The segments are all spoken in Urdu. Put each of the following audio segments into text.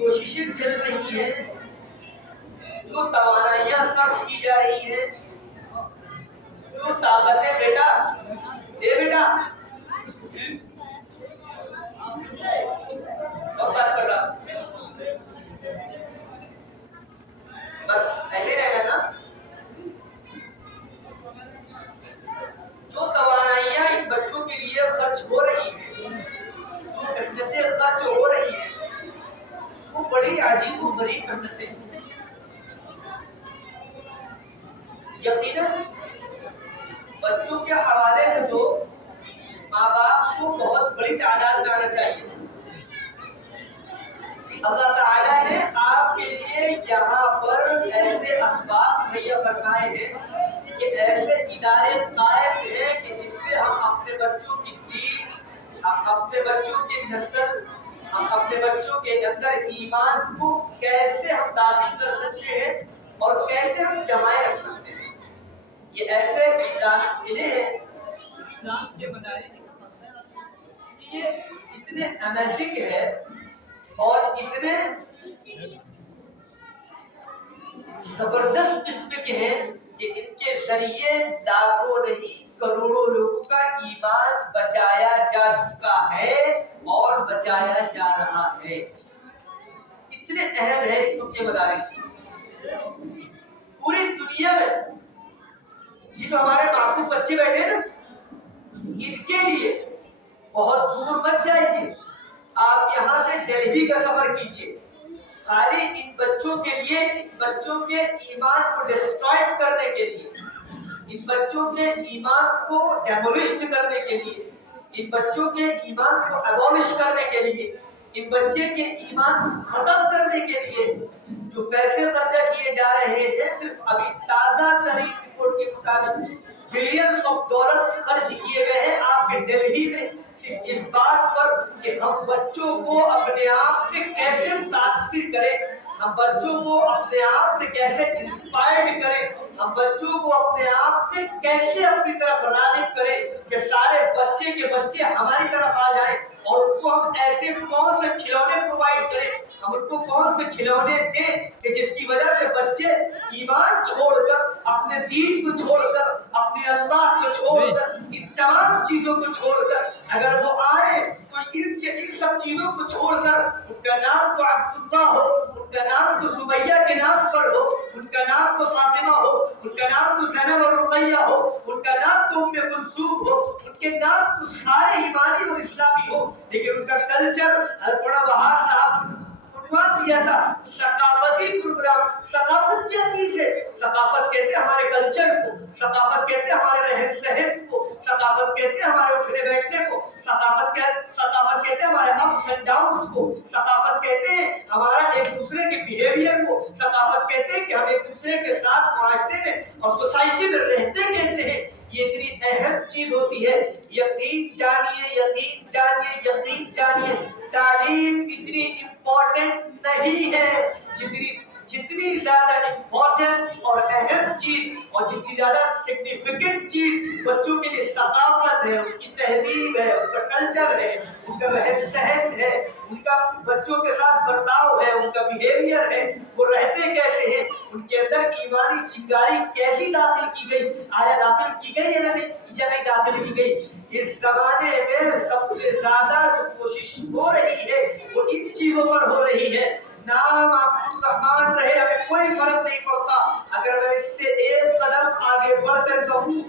کوششیں چل رہی ہیں، جو توانائیاں صرف کی جا رہی ہیں، جو طاقتیں بیٹا دے بیٹا اور بات کر رہا بس ایسے رہے گا نا. جو توانائیاں ان بچوں کے لیے خرچ ہو رہی ہیں، جو محنتیں خرچ ہو رہی ہیں، وہ بڑی عجیب و غریب محنتیں ہیں. یقیناً بچوں کے حوالے سے تو ماں باپ کو بہت بڑی تعداد میں آنا چاہیے. اللہ تعالیٰ نے آپ کے لیے یہاں پر ایسے اسباب مہیا فرمائے ہیں کہ ایسے ادارے قائم ہیں کہ جس سے ہم اپنے بچوں کی دین، ہم اپنے بچوں کی نسل، ہم اپنے بچوں کے اندر ایمان کو کیسے ہم داخل کر سکتے ہیں اور کیسے ہم جمائے رکھ سکتے ہیں. یہ ایسے اسلامک قلعے ہیں، اسلام کے مدارس، یہ اتنے امیزنگ ہے اور اتنے زبردست قسم کے ہیں کہ ان کے ذریعے لاکھوں نہیں کروڑوں لوگوں کا ایمان بچایا جا چکا ہے اور بچایا جا رہا ہے. اتنے اہم ہے اس وقت کے مدارس پوری دنیا میں. یہ جو ہمارے معصوم بچے بیٹھے ہیں نا، ان کے لیے بہت دور مت جائیے. آپ یہاں سے دہلی کا سفر کیجیے، خالی ان بچوں کے لیے، ان بچوں کے ایمان کو ڈسٹرائڈ کرنے کے لیے، ان بچوں کے ایمان کو ڈیمولشٹ کرنے کے لیے، ان بچوں کے ایمان کو ایبولش کرنے کے لیے، ان بچے کے ایمان کو ختم کرنے کے لیے جو پیسے خرچہ کیے جا رہے ہیں، صرف ابھی تازہ ترین رپورٹ کے مطابق بلینز آف ڈالرز خرچ کیے گئے ہیں آپ کے دہلی میں صرف اس بات پر کہ ہم بچوں کو اپنے آپ سے کیسے متاثر کریں، ہم بچوں کو اپنے آپ سے کیسے انسپائرڈ کریں، ہم بچوں کو اپنے آپ سے کیسے اپنی طرف راغب کریں کہ سارے بچے کے بچے ہماری طرف آ جائیں اور ان کو ہم ایسے کون سے کھلونے پرووائڈ کریں، ہم ان کو کون سے کھلونے دیں کہ جس کی وجہ سے بچے ایمان چھوڑ کر، اپنے دین کو چھوڑ کر، اپنے اللہ کو چھوڑ کر، ان تمام چیزوں کو چھوڑ کر اگر وہ آئے تو ان سب چیزوں کو چھوڑ کر ان کا نام تو عبداللہ ہو، ان کا نام تو سمیہ کے نام پر ہو، ان کا نام تو فاطمہ ہو، ان کا نام تو زینب اور رقیہ ہو، ان کا نام تو ام کلثوم ہو، ان کے نام تو سارے ایمانی اور اسلامی ہو، لیکن ان کا کلچر بڑا وہاں صاحب دیا تھا ثقافتی پروگرام. ثقافت کیا چیز ہے؟ ثقافت کہتے ہیں ہمارے کلچر کو، ثقافت کہتے ہیں ہمارے رہن سہن کو، ثقافت کہتے ہیں ہمارے اٹھنے بیٹھنے کو، ثقافت کہتے ہیں ہمارے اپس اینڈ ڈاؤنز کو، ثقافت کہتے ہیں ہمارا ایک دوسرے کے بیہیویئر کو، ثقافت کہتے ہیں کہ ہم ایک دوسرے کے ساتھ معاشرے میں اور سوسائٹی میں رہتے کیسے ہیں. یہ اتنی اہم چیز ہوتی ہے. یقین جانیے، یقین جانیے، یقین جانیے، تعلیم اتنی امپورٹنٹ نہیں ہے جتنی زیادہ امپورٹنٹ اور اہم چیز اور جتنی زیادہ سگنیفیکنٹ چیز بچوں کے لیے ثقافت ہے، ان کی تہذیب ہے، ان کا کلچر ہے، ان کا رہن سہن ہے، ان کا بچوں کے ساتھ برتاؤ ہے، ان کا بیہیویئر ہے، وہ رہتے کیسے ہیں، ان کے اندر ایمانی چنگاری کیسی داخل کی گئی، آیا داخل کی گئی یا نہیں داخل کی گئی. اس زمانے میں سب سے زیادہ جو کوشش ہو رہی ہے وہ ان چیزوں پر ہو رہی ہے. نام عبدالرحمان رہے، ہمیں کوئی فرق نہیں پڑتا. اگر میں اس سے ایک قدم آگے بڑھ کر کہوں،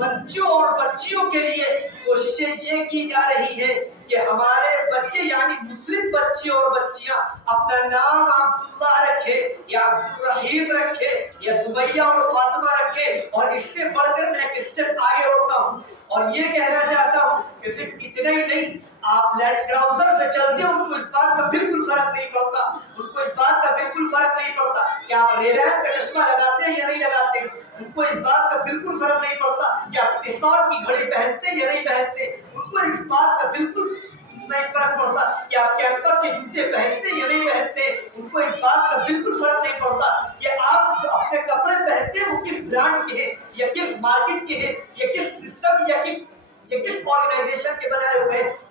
بچوں اور بچیوں کے لیے کوششیں یہ کی جا رہی ہے کہ ہمارے بچے یعنی مسلم بچے اور بچیاں اپنا نام عبداللہ رکھے یا عبدالرحیم رکھے یا سمیہ اور فاطمہ رکھے. اور اس سے بڑھ کر میں ایک اسٹیپ آگے ہوتا ہوں اور یہ کہنا چاہتا ہوں کہ صرف اتنا ہی نہیں، آپ لینڈ کراؤزر سے چلتے ہیں ان کو اس بات کا بالکل فرق نہیں پڑتا، ان کو اس بات کا بالکل فرق نہیں پڑتا کہ آپ ریلائنس کا چشمہ لگاتے ہیں یا نہیں لگاتے ہیں، ان کو اس بات کا بالکل فرق نہیں پڑتا کہ آپ ٹساٹ کی گھڑی پہنتے ہیں یا نہیں پہنتے، ان کو اس بات کا بالکل نہیں فرق پڑتا کہ آپ کیمپس کے جوتے پہنتے ہیں یا نہیں پہنتے، ان کو اس بات کا بالکل فرق نہیں پڑتا کہ آپ جو اپنے کپڑے پہنتے ہیں وہ کس برانڈ کے ہیں یا کس مارکیٹ کے ہیں یا کس سسٹم یا کس آرگنائزیشن کے بنائے ہوئے ہیں.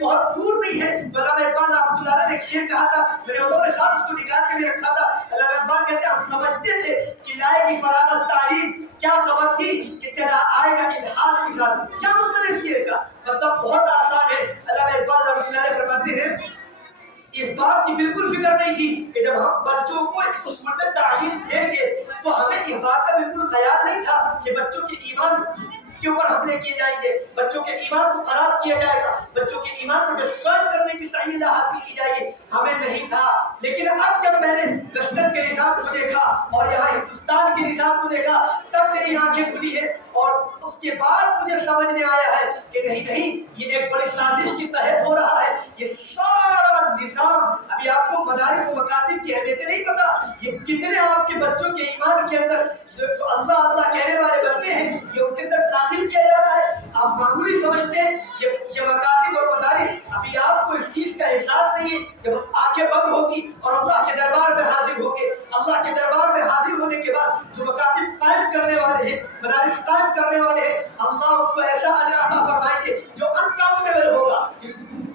بہت دور نہیں ہے. تو علامہ اقبال رحمۃ اللہ علیہ نے ایک شعر کہا تھا, میرے بطور خاص اس کو نکال کے بھی رکھا تھا. علامہ اقبال کہتے ہیں ہم سمجھتے تھے کہ لائے گی فراغت تعلیم, کیا خبر تھی کہ چلا آئے گا الحاد کے ساتھ. کیا مطلب ہے اس شعر کا؟ مطلب بہت آسان ہے. علامہ اقبال رحمۃ اللہ علیہ فرماتے ہیں اس بات کی بالکل فکر نہیں تھی کہ جب ہم بچوں کو اسکول میں تعلیم دیں گے تو ہمیں اس بات کا بالکل خیال نہیں تھا کہ بچوں کے ایمان کے اوپر حملے کیے جائیں گے, بچوں کے ایمان کو خراب کیا جائے گا, بچوں کے ایمان کو ڈسٹرائب کرنے کی صحیح حاصل کی جائے گی. ہمیں نہیں تھا. لیکن اب جب میں نے ویسٹرن کے نظام کو دیکھا اور یہاں ہندوستان کے نظام کو دیکھا تب میری آنکھیں کھلی ہے اور اس کے بعد مجھے سمجھ میں آیا ہے کہ نہیں یہ ایک بڑی سازش کی تحت ہو رہا ہے. یہ سارا نظام, ابھی آپ کو مدارس و مکاتب کی اہمیتیں نہیں پتا, یہ کتنے آپ کے بچوں کے ایمان کے اندر جو اللہ اللہ کہنے والے بنتے ہیں یہ ان کے اندر داخل کیا جا رہا ہے. آپ معمولی سمجھتے ہیں یہ مکاتب اور مدارس, ابھی آپ کو اس چیز کا احساس نہیں ہے. جب آنکھیں بند ہوگی اور اللہ کے دربار میں حاضر ہو گے, اللہ کے دربار میں حاضر ہونے کے بعد جو مکاتب قائم کرنے والے ہیں, مدارس قائم کرنے والے ہیں, اللہ ان کو ایسا اجر عطا فرمائیں گے جو انکاؤنٹیبل ہوگا,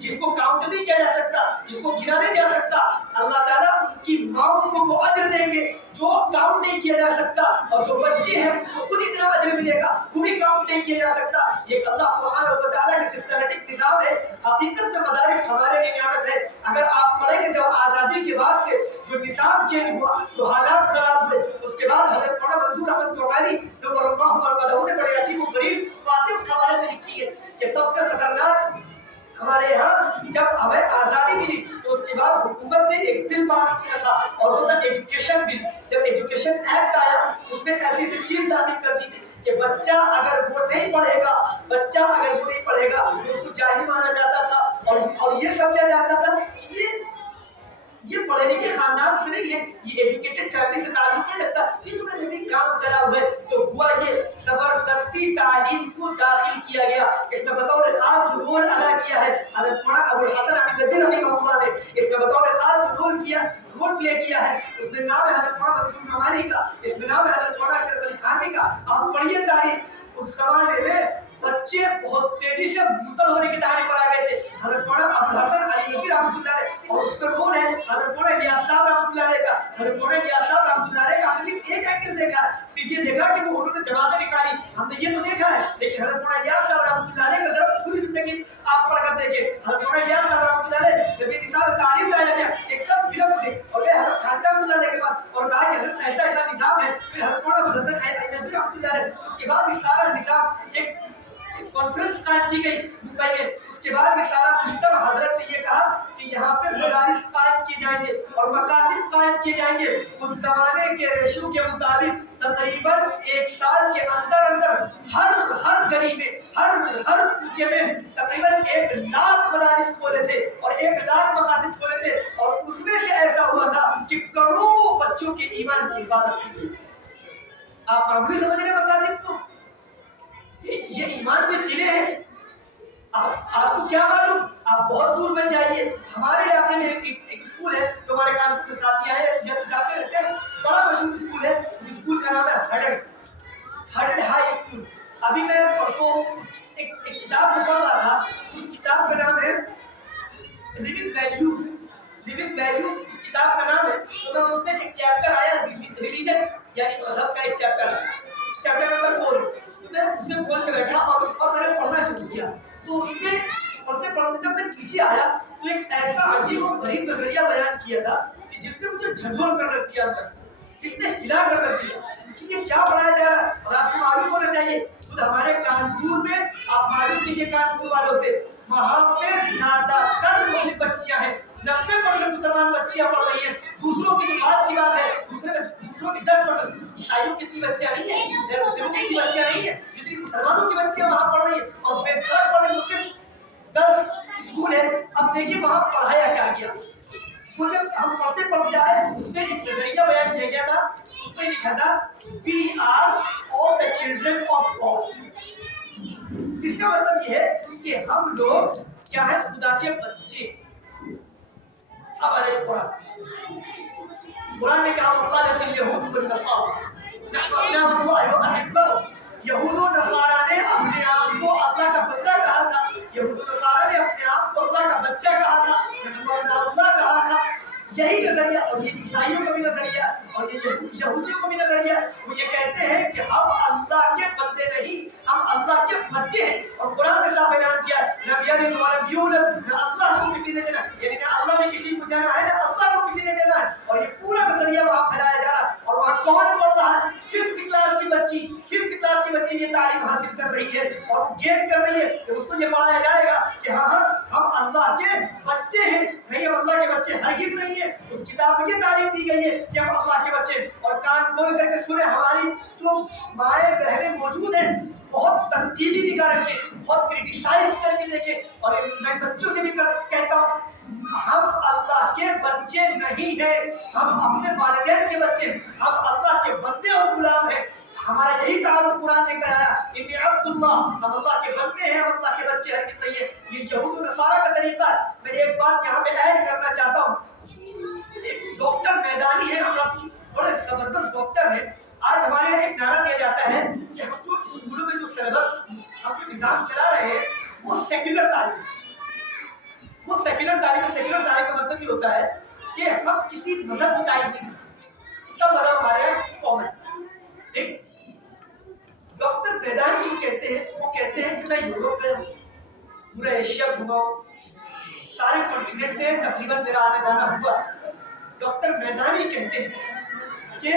جس کو کاؤنٹ نہیں کیا جا سکتا, جس کو گنا نہیں جا سکتا. اللہ تعالیٰ ان کی ماؤں کو وہ اجر دیں گے جو کاؤنٹ نہیں کیا جا سکتا, اور جو بچے ہیں ان کو خود اتنا اجر ملے گا وہ بھی کاؤنٹ نہیں کیا جا سکتا. یہ اللہ سبحانہ و تعالیٰ کا سسٹمیٹک نظام ہے. حقیقت میں مدارس ہمارے لیے نعمت ہے. اگر آپ پڑھیں گے جب آزادی کے بعد سے جو نظام چینج ہوا تو حالات خراب ہوئے, اس کے بعد حضرت مولانا منظور احمد قوقانی جو اللہ نے بڑے عجیب و غریب واضح حوالے سے لکھی ہے کہ سب سے خطرناک ہمارے یہاں جب ہمیں آزادی ملی تو اس کے بعد حکومت نے ایک بل پاس کیا تھا اور وہ تھا ایجوکیشن بل. جب ایجوکیشن ایکٹ آیا اس میں ایسی سی چیز داخل کر دی تھی کہ بچہ اگر وہ نہیں پڑھے گا تو اس کو جاہل مانا جاتا تھا اور یہ سمجھا جاتا تھا کہ یہ پڑھے لکھے خاندان سے نہیں ہے, یہ ایجوکیٹڈ فیملی سے تعلق نہیں رکھتا, یہ تو میں کام چلا ہوا ہے. تو ہوا یہ زبردستی تعلیم کو داخل کیا گیا. اس میں بطور خاص جو رول ادا کیا ہے حضرت مولانا ابو الحسن علی ندوی رحمہ اللہ نے, اس میں بطور خاص جو رول پلے کیا ہے, اس میں نام ہے حضرت مولانا منصور نعمانی کا, اس میں نام ہے حضرت مولانا اشرف علی تھانوی کا. آپ پڑھیے تاریخ, اس زمانے میں بچے بہت تیزی سے منتقل ہونے کی تاریخ پر آ گئے تھے. حضرت مولانا ابو الحسن علی ندوی رحمۃ اللہ علیہ اور اس کا رول ہے حضرت مولانا الیاس صاحب رحمۃ اللہ علیہ کا. حضرت مولانا الیاس صاحب رحمۃ اللہ علیہ کا ہم نے صرف ایک اینگل دیکھا ہے, صرف یہ دیکھا کہ وہ انہوں نے جماعتیں نکالی, ہم نے یہ تو دیکھا ہے. لیکن حضرت مولانا الیاس صاحب رحمۃ اللہ علیہ کا ذرا پوری زندگی آپ پڑھ کر دیکھیں. حضرت مولانا الیاس صاحب رحمۃ اللہ علیہ جب یہ نصاب تعلیم لایا گیا ایک دم فلم تھے اور یہ حضرت خواجہ رحمۃ اللہ علیہ کے بعد اور کہا کہ حضرت ایسا نظام ہے. پھر حضرت مولانا ابو الحسن علی ندوی رحمۃ اللہ علیہ, اس کے بعد یہ سارا نظام ایک کانفرنس قائم کی گئی ممبئی میں. اس کے بعد یہ سارا سسٹم حضرت نے یہ کہا کہ یہاں پہ مدارس قائم کیے جائیں گے اور مکاتب قائم کیے جائیں گے. اس زمانے کے ریشو کے مطابق تقریباً ایک سال کے اندر ہر گلی میں ہر کوچے میں تقریباً 1,00,000 مدارس کھولے تھے اور 1,00,000 مکاتب کھولے تھے, اور اس میں سے ایسا ہوا تھا کہ کروڑوں بچوں کے ایمان کی حفاظت کی. آپ معمولی سمجھ رہے مکاتب کو, یہ ایمان کے قلعے ہیں. آپ کو کیا معلوم, آپ بہت دور میں جائیے. ہمارے علاقے میں ایک اسکول ہے جو ہمارے کام کے ساتھی آئے جاتے رہتے ہیں, بڑا مشہور اسکول ہے. اسکول کا نام ہے ہڈڈ ہائی اسکول. ابھی میں پرسوں ایک کتاب میں پڑھ رہا تھا, اس کتاب کا نام ہے لیونگ ویلیوز. اس کتاب کا نام ہے. تو میں اس میں ایک چیپٹر آیا ریلیجن یعنی مذہب کا ایک چیپٹر ہے, چیپٹر نمبر 4. تو میں اسے کھول کے بیٹھا اور میں نے پڑھنا شروع کیا. تو اس میں پڑھتے جب میں پیچھے آیا تو ایک ایسا عجیب و غریب نظریہ بیان کیا تھا کہ جس نے مجھے جھنجھوڑ کر رکھ دیا, جس نے ہلا کر رکھ دیا کہ یہ کیا پڑھایا جا رہا ہے. اور آپ کو معلوم ہونا چاہیے خود ہمارے کانپور میں, آپ معلوم کیجیے کانپور والوں سے, وہاں پہ زیادہ تر مسلم بچیاں ہیں, 90% مسلمان بچیاں پڑھ رہی ہیں. دوسروں کی بات کی بات ہے, دوسروں کی 10%. عیسائیوں کی اتنی بچیاں نہیں ہیں, مسلموں کی اتنی بچیاں نہیں ہیں جتنی مسلمانوں کی بچیاں وہاں پڑھ رہی ہیں. اور بے شک بڑے مسلم 10 اسکول ہے. اب دیکھیے وہاں پڑھایا کیا گیا. وہ جب ہم پڑھتے آئے اس میں ایک نظریہ بیان کیا گیا تھا. اس میں لکھا تھا we are all the children of God. اس کا مطلب یہ ہے کہ ہم لوگ کیا ہے, خدا کے بچے. اب آئے قرآن نے کہا وقالت اليهود والنصارى نحن ابناء الله. یہود و نصارہ نے اپنے آپ کو اللہ کا بندہ کہا تھا. یہود و نصارہ نے اپنے آپ کو اللہ یولد، نہ اللہ کو کسی نے دینا، یعنی نہ اللہ نے کسی کو جانا ہے نہ اللہ کو کسی نے دینا ہے. اور یہ پورا نظریہ وہاں پھیلایا جا رہا ہے. اور وہاں کون پڑھ رہا ہے؟ 5th کلاس کی بچی، 5th کلاس کی بچی یہ تعلیم حاصل کر رہی ہے اور گیٹ کر رہی ہے کہ اس کو یہ پڑھایا جائے گا کہ ہاں ہاں ہم اللہ کے بچے ہیں. نہیں، ہم اللہ کے بچے ہرگز نہیں ہے. اس کتاب میں یہ تعلیم دی گئی ہے کہ ہم اللہ کے بچے. اور کان کھول کر کے سنے، ہماری جو مائیں بہنیں موجود ہیں بہت تنقیدی نگاہ رکھے، بہت کرٹیسائز کر کے دیکھے. اور میں بچوں سے بھی کہتا ہوں ہم اللہ کے بچے نہیں ہیں، ہم اپنے والدین کے بچے، ہم اللہ کے بندے اور غلام ہیں. ہمارا یہی تعارف قرآن نے کرایا، انی عبد اللہ، ہم اللہ کے بندے ہیں، ہم اللہ کے بچے ہیں کہ نہیں ہے. یہ یہود و نصارہ کا طریقہ ہے. میں ایک بات یہاں پہ ایڈ کرنا چاہتا ہوں. ڈاکٹر میدانی ہے، ہم بڑے زبردست ڈاکٹر ہیں. آج ہمارے یہاں ایک نعرہ دیا جاتا ہے کہ ہم جو اسکولوں میں جو سلیبس، ہم جو نظام چلا رہے ہیں وہ سیکولر تعلیم، وہ سیکولر تعلیم. سیکولر تعلیم کا مطلب یہ ہوتا ہے کہ ہم کسی مذہب کی تعلیم نہیں کرتے، سب مذہب ہمارے یہاں کامن. ٹھیک. ڈاکٹر میدانی جو کہتے ہیں وہ کہتے ہیں کہ میں یوروپ میں ہوں، پورا ایشیا گھوما ہوں، سارے کنٹیننٹ میں تقریباً میرا آنا جانا ہوا. ڈاکٹر میدانی کہتے ہیں کہ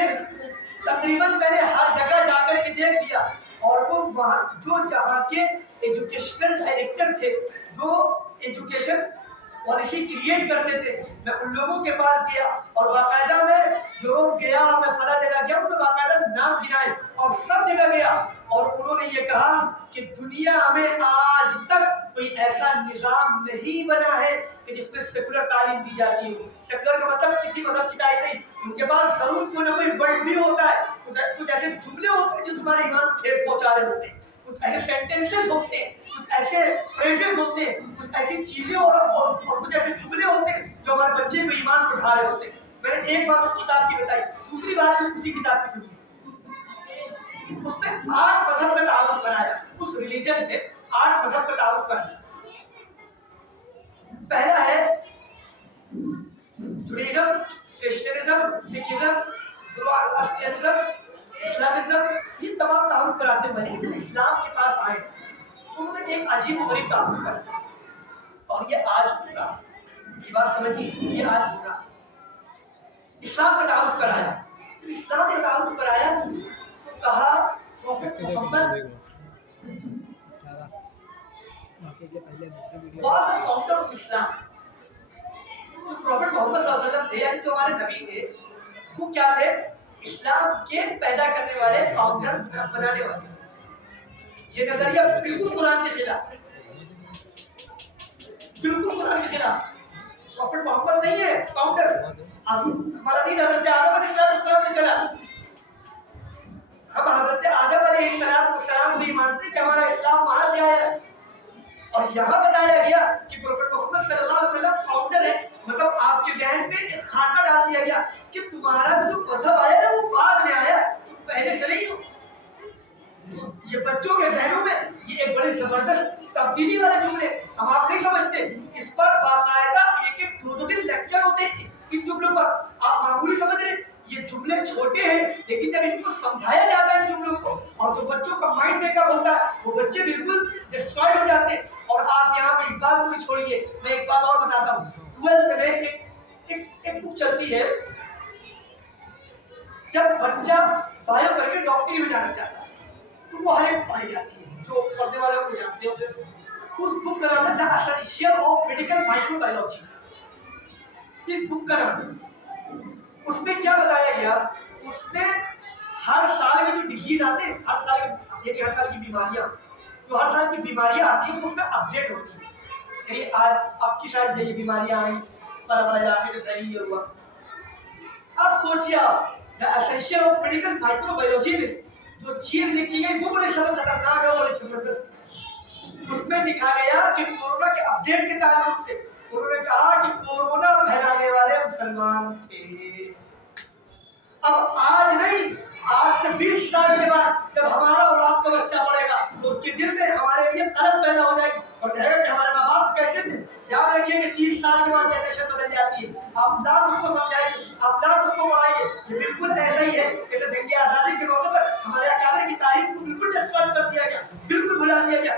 تقریباً میں نے ہر جگہ جا کر کے دیکھ لیا. اور وہ وہاں جو جہاں کے ایجوکیشنل ڈائریکٹر تھے، جو ایجوکیشن پالیسی کریٹ کرتے تھے، میں ان لوگوں کے پاس گیا اور باقاعدہ میں یوروپ گیا، میں فلاں جگہ گیا، انہوں نے باقاعدہ نام گنائے اور سب جگہ گیا. اور انہوں نے یہ کہا کہ دنیا میں آج تک کوئی ایسا نظام نہیں بنا ہے کہ جس میں سیکولر تعلیم دی جاتی ہو. سیکولر کا مطلب کسی مذہب کی تعلیم نہیں. ان کے پاس ضرور کوئی نہ کوئی ورڈ بھی ہوتا ہے، کچھ ایسے جملے ہوتے ہیں جو ہمارے ایمان کو ٹھیس پہنچا رہے ہوتے ہیں، کچھ ایسے سینٹینسز ہوتے ہیں، کچھ ایسے فریزز ہوتے ہیں، کچھ ایسی چیزیں اور کچھ ایسے جملے ہوتے ہیں جو ہمارے بچے کو ایمان کو اٹھا رہے ہوتے ہیں. میں نے ایک بات اس کتاب کی بتائی، دوسری بات بھی اسی کتاب کی سنی. اس نے 8 مذہب کا تعارف کرایا، اس ریلیجن میں 8 مذہب کا تعارف کرایا. پہلا ہے جوڈیزم، کرسچنزم، سکھزم، زoroastrianism، اسلامزم. یہ تمام تعارف کراتے ہیں. لیکن اسلام کے پاس آئے تو انہوں نے ایک عجیب و غریب تعارف کرایا اور یہ آج پورا، یہ بات سمجھیے، یہ آج پورا اسلام کا تعارف کرایا. اسلام کا تعارف کرایا تو کہا prophet Muhammad was the founder of Islam. تو پروفیٹ محمد صلی اللہ علیہ وسلم تھے، یعنی جو ہمارے نبی تھے، وہ کیا تھے؟ اسلام کے پیدا کرنے والے، فاؤنڈر، بنانے والے. یہ نظریہ بالکل قرآن کے خلاف، بالکل قرآن کے خلاف. پروفیٹ محمد نہیں ہے فاؤنڈر. ہمارا دین حضرت آدم علیہ السلام میں چلا. ہم حضرت آدم علیہ السلام بھی مانتے کہ ہمارا اسلام وہاں سے آیا. اور یہاں بتایا گیا کہ پروفیٹ محمد صلی اللہ علیہ وسلم فاؤنڈر ہے. مطلب آپ کے ذہن میں ایک خاکہ ڈال دیا گیا کہ تمہارا جو مذہب آیا نا وہ بعد میں آیا، پہلے سے نہیں ہو. یہ بچوں کے ذہنوں میں یہ ایک بڑی زبردست تبدیلی والے جملے ہم آپ نہیں سمجھتے. اس پر باقاعدہ ایک ایک 2 دن لیکچر ہوتے ہیں ان جملوں پر. آپ معمولی سمجھ رہے ہیں یہ جملے چھوٹے ہیں، لیکن جب ان کو سمجھایا جاتا ہے ان جملوں کو، اور جو بچوں کا مائنڈ میک اپ ہوتا ہے وہ بچے بالکل ڈسٹرائڈ ہو جاتے ہیں. اور آپ یہاں پہ اس بات کو بھی چھوڑیے، میں ایک بات اور بتاتا ہوں. 12th میں ایک بک چلتی ہے، جب بچہ بایو کر کے ڈاکٹری میں جانا چاہتا ہے تو وہ ہر ایک پڑھائی جاتی ہے، جو پڑھنے والے کو جانتے ہوں گے. اس بک کا نام ہے the essential of medical microbiology. اس بک کا نام ہے. اس میں کیا بتایا گیا؟ اس نے ہر سال کی جو ڈیزیز آتے ہیں، ہر سال کی بیماریاں، جو ہر سال کی بیماریاں آتی ہیں اس میں اپڈیٹ ہوتی ہیں. یعنی آج آپ کی شاید یہ بیماریاں آئیں، فلاں علاقے میں پھیلی یہ ہوا. اب سوچیے آپ the essential of medical microbiology میں جو چیز لکھی گئی وہ بڑی سخت خطرناک ہے اور زبردست. اس میں لکھا گیا کہ کورونا کے اپڈیٹ کے تعلق سے انہوں نے کہا کہ کورونا پھیلانے والے مسلمان تھے. اب آج نہیں، آج سے 20 سال کے بعد جب ہمارا اور آپ کا بچہ پڑھے گا تو اس کے دل میں ہمارے لیے قلم پیدا ہو جائے گی اور کہے گا کہ ہمارے ماں باپ کیسے تھے. یاد رکھیے کہ 30 سال کے بعد جنریشن بدل جاتی ہے. آپ لاکھ اس کو سمجھائیے، آپ لاکھ اس کو پڑھائیے. یہ بالکل ایسا ہی ہے جیسے جنگ آزادی کے موقع پر ہمارے اکابر کی تاریخ کو بالکل ڈسٹرائب کر دیا گیا، بالکل بھلا دیا گیا.